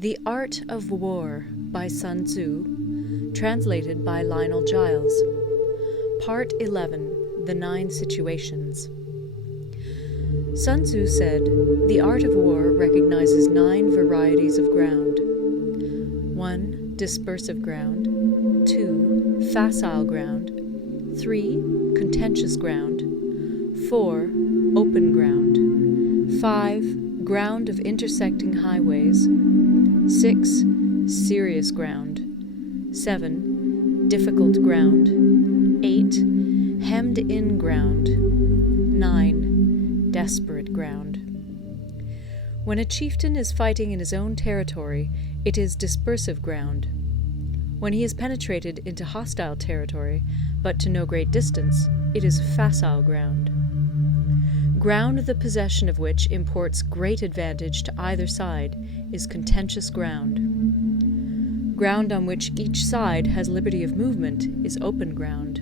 The Art of War by Sun Tzu, translated by Lionel GILES. Part 11, The 9 Situations. Sun Tzu said, "The art of war recognizes 9 varieties of ground. 1. Dispersive ground. 2. Facile ground. 3. Contentious ground. 4. Open ground. 5. Ground of intersecting highways. 6. Serious ground. 7. Difficult ground. 8. Hemmed-in ground. 9. Desperate ground." When a chieftain is fighting in his own territory, it is dispersive ground. When he has penetrated into hostile territory, but to no great distance, it is facile ground. Ground the possession of which imports great advantage to either side is contentious ground. Ground on which each side has liberty of movement is open ground.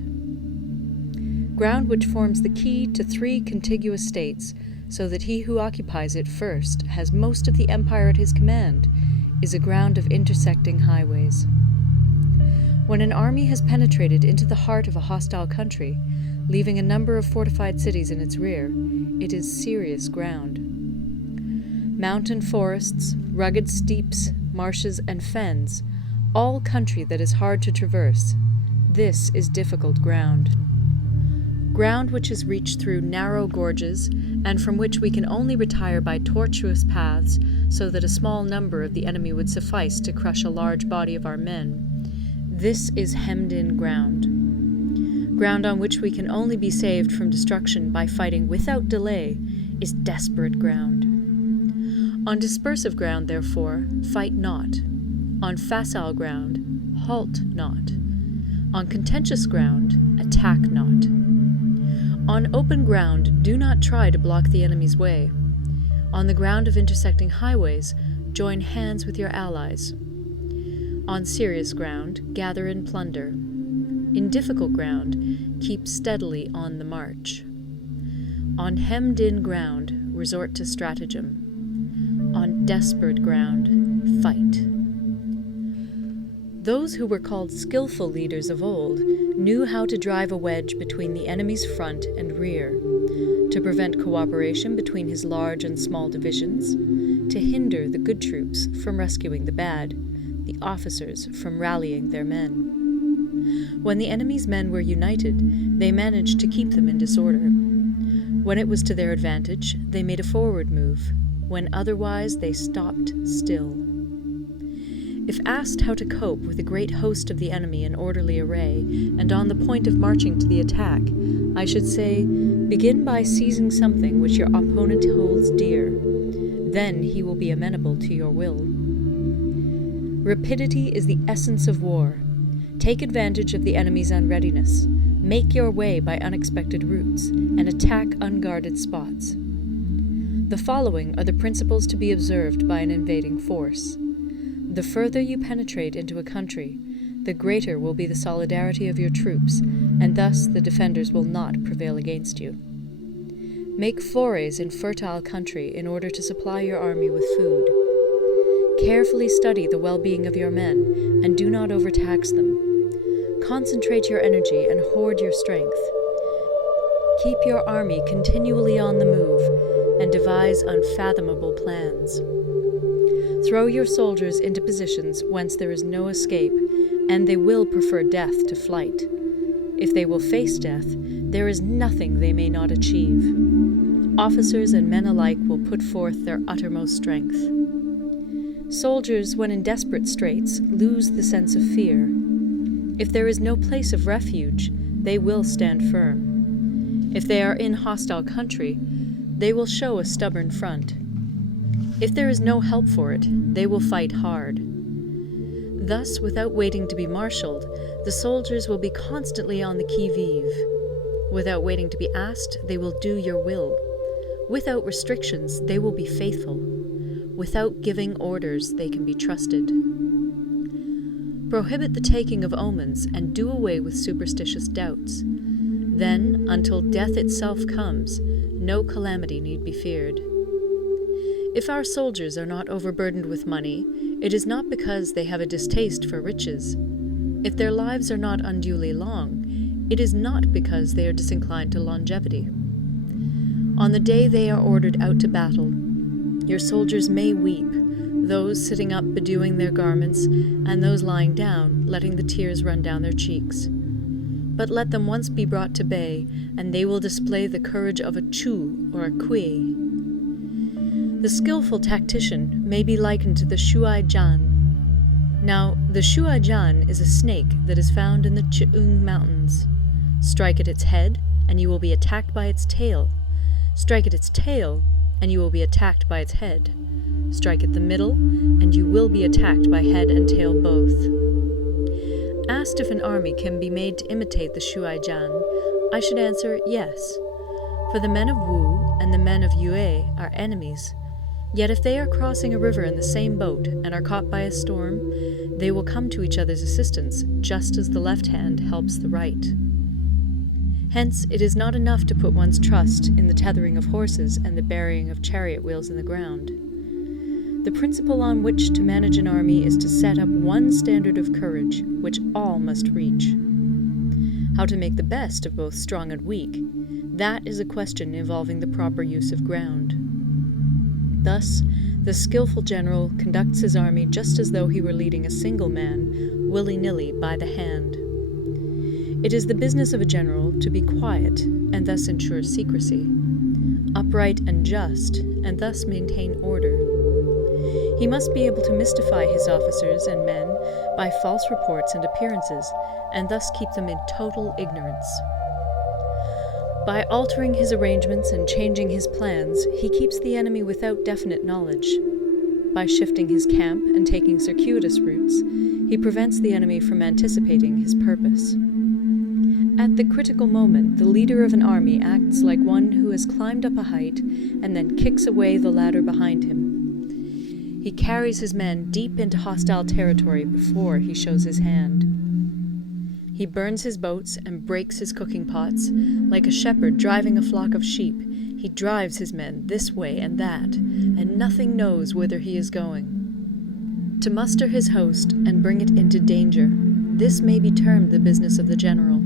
Ground which forms the key to 3 contiguous states, so that he who occupies it first has most of the empire at his command, is a ground of intersecting highways. When an army has penetrated into the heart of a hostile country, leaving a number of fortified cities in its rear, it is serious ground. Mountain forests, rugged steeps, marshes, and fens, all country that is hard to traverse, this is difficult ground. Ground which is reached through narrow gorges, and from which we can only retire by tortuous paths, so that a small number of the enemy would suffice to crush a large body of our men, this is hemmed-in ground. Ground on which we can only be saved from destruction by fighting without delay is desperate ground. On dispersive ground, therefore, fight not. On facile ground, halt not. On contentious ground, attack not. On open ground, do not try to block the enemy's way. On the ground of intersecting highways, join hands with your allies. On serious ground, gather in plunder. In difficult ground, keep steadily on the march. On hemmed-in ground, resort to stratagem. On desperate ground, fight. Those who were called skillful leaders of old knew how to drive a wedge between the enemy's front and rear, to prevent cooperation between his large and small divisions, to hinder the good troops from rescuing the bad, the officers from rallying their men. When the enemy's men were united, they managed to keep them in disorder. When it was to their advantage, they made a forward move. When otherwise, they stopped still. If asked how to cope with a great host of the enemy in orderly array, and on the point of marching to the attack, I should say, begin by seizing something which your opponent holds dear. Then he will be amenable to your will. Rapidity is the essence of war. Take advantage of the enemy's unreadiness. Make your way by unexpected routes, and attack unguarded spots. The following are the principles to be observed by an invading force. The further you penetrate into a country, the greater will be the solidarity of your troops, and thus the defenders will not prevail against you. Make forays in fertile country in order to supply your army with food. Carefully study the well-being of your men, and do not overtax them. Concentrate your energy and hoard your strength. Keep your army continually on the move, and devise unfathomable plans. Throw your soldiers into positions whence there is no escape, and they will prefer death to flight. If they will face death, there is nothing they may not achieve. Officers and men alike will put forth their uttermost strength. Soldiers, when in desperate straits, lose the sense of fear. If there is no place of refuge, they will stand firm. If they are in hostile country, they will show a stubborn front. If there is no help for it, they will fight hard. Thus, without waiting to be marshaled, the soldiers will be constantly on the qui-vive. Without waiting to be asked, they will do your will. Without restrictions, they will be faithful. Without giving orders, they can be trusted. Prohibit the taking of omens, and do away with superstitious doubts. Then, until death itself comes, no calamity need be feared. If our soldiers are not overburdened with money, it is not because they have a distaste for riches. If their lives are not unduly long, it is not because they are disinclined to longevity. On the day they are ordered out to battle, your soldiers may weep, those sitting up bedewing their garments, and those lying down, letting the tears run down their cheeks. But let them once be brought to bay, and they will display the courage of a Chu or a Kui. The skillful tactician may be likened to the Shuai Jan. Now, the Shuai Jan is a snake that is found in the Ch'ung Mountains. Strike at its head, and you will be attacked by its tail. Strike at its tail, and you will be attacked by its head. Strike at the middle, and you will be attacked by head and tail both. Asked if an army can be made to imitate the Shuai Jan, I should answer yes. For the men of Wu and the men of Yue are enemies. Yet if they are crossing a river in the same boat and are caught by a storm, they will come to each other's assistance, just as the left hand helps the right. Hence, it is not enough to put one's trust in the tethering of horses and the burying of chariot wheels in the ground. The principle on which to manage an army is to set up one standard of courage, which all must reach. How to make the best of both strong and weak, that is a question involving the proper use of ground. Thus, the skillful general conducts his army just as though he were leading a single man, willy-nilly, by the hand. It is the business of a general to be quiet, and thus ensure secrecy, upright and just, and thus maintain order. He must be able to mystify his officers and men by false reports and appearances, and thus keep them in total ignorance. By altering his arrangements and changing his plans, he keeps the enemy without definite knowledge. By shifting his camp and taking circuitous routes, he prevents the enemy from anticipating his purpose. At the critical moment, the leader of an army acts like one who has climbed up a height and then kicks away the ladder behind him. He carries his men deep into hostile territory before he shows his hand. He burns his boats and breaks his cooking pots. Like a shepherd driving a flock of sheep, he drives his men this way and that, and nothing knows whither he is going. To muster his host and bring it into danger, this may be termed the business of the general.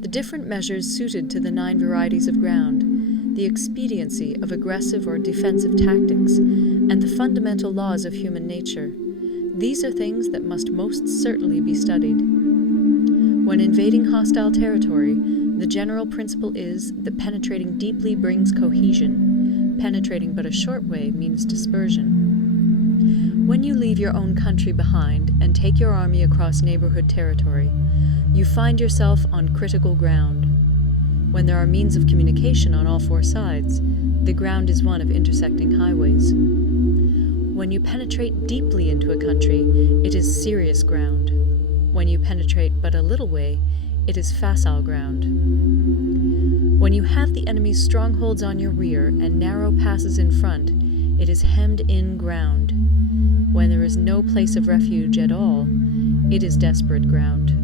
The different measures suited to the 9 varieties of ground, the expediency of aggressive or defensive tactics, and the fundamental laws of human nature, these are things that must most certainly be studied. When invading hostile territory, the general principle is that penetrating deeply brings cohesion. Penetrating but a short way means dispersion. When you leave your own country behind and take your army across neighborhood territory, you find yourself on critical ground. When there are means of communication on all 4 sides, the ground is one of intersecting highways. When you penetrate deeply into a country, it is serious ground. When you penetrate but a little way, it is facile ground. When you have the enemy's strongholds on your rear and narrow passes in front, it is hemmed-in ground. When there is no place of refuge at all, it is desperate ground.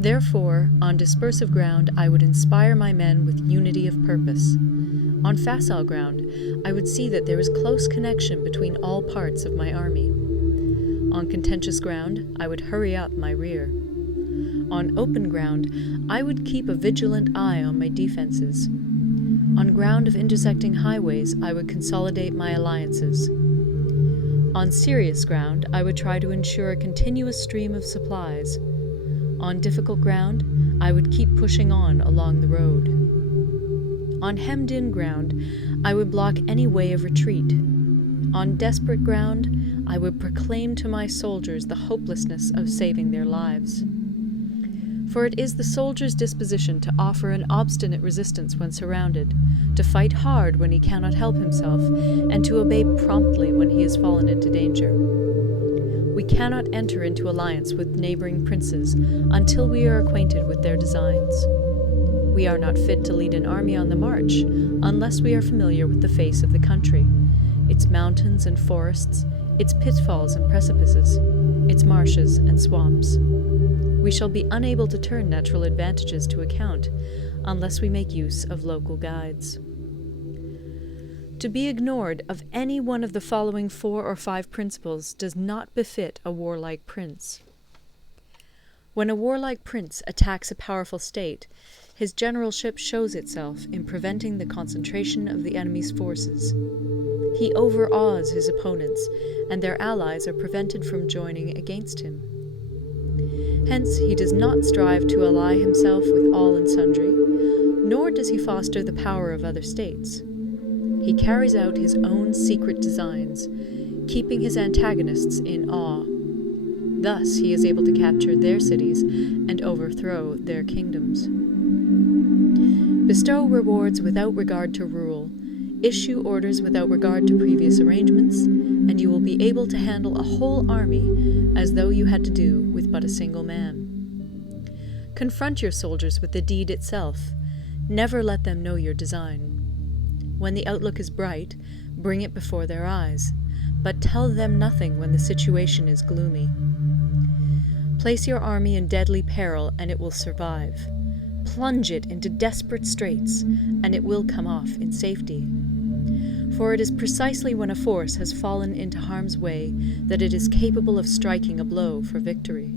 Therefore, on dispersive ground, I would inspire my men with unity of purpose. On facile ground, I would see that there is close connection between all parts of my army. On contentious ground, I would hurry up my rear. On open ground, I would keep a vigilant eye on my defenses. On ground of intersecting highways, I would consolidate my alliances. On serious ground, I would try to ensure a continuous stream of supplies. On difficult ground, I would keep pushing on along the road. On hemmed-in ground, I would block any way of retreat. On desperate ground, I would proclaim to my soldiers the hopelessness of saving their lives. For it is the soldier's disposition to offer an obstinate resistance when surrounded, to fight hard when he cannot help himself, and to obey promptly when he has fallen into danger. We cannot enter into alliance with neighboring princes until we are acquainted with their designs. We are not fit to lead an army on the march unless we are familiar with the face of the country, its mountains and forests, its pitfalls and precipices, its marshes and swamps. We shall be unable to turn natural advantages to account unless we make use of local guides. To be ignored of any one of the following 4 or 5 principles does not befit a warlike prince. When a warlike prince attacks a powerful state, his generalship shows itself in preventing the concentration of the enemy's forces. He overawes his opponents, and their allies are prevented from joining against him. Hence, he does not strive to ally himself with all and sundry, nor does he foster the power of other states. He carries out his own secret designs, keeping his antagonists in awe. Thus he is able to capture their cities and overthrow their kingdoms. Bestow rewards without regard to rule, issue orders without regard to previous arrangements, and you will be able to handle a whole army as though you had to do with but a single man. Confront your soldiers with the deed itself. Never let them know your design. When the outlook is bright, bring it before their eyes, but tell them nothing when the situation is gloomy. Place your army in deadly peril, and it will survive. Plunge it into desperate straits, and it will come off in safety. For it is precisely when a force has fallen into harm's way that it is capable of striking a blow for victory.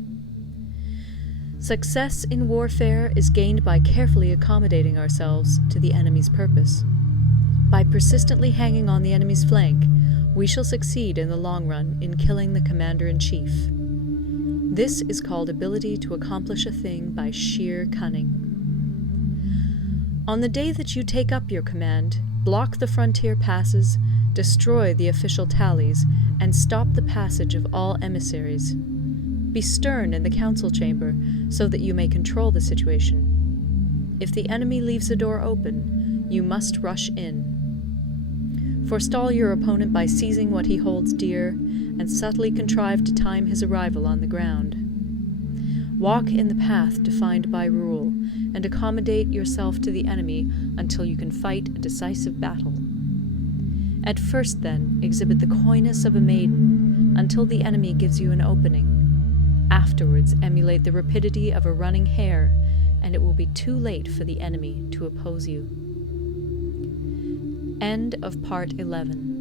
Success in warfare is gained by carefully accommodating ourselves to the enemy's purpose. By persistently hanging on the enemy's flank, we shall succeed in the long run in killing the commander-in-chief. This is called ability to accomplish a thing by sheer cunning. On the day that you take up your command, block the frontier passes, destroy the official tallies, and stop the passage of all emissaries. Be stern in the council chamber so that you may control the situation. If the enemy leaves the door open, you must rush in. Forestall your opponent by seizing what he holds dear, and subtly contrive to time his arrival on the ground. Walk in the path defined by rule, and accommodate yourself to the enemy until you can fight a decisive battle. At first, then, exhibit the coyness of a maiden, until the enemy gives you an opening. Afterwards, emulate the rapidity of a running hare, and it will be too late for the enemy to oppose you. End of Part 11.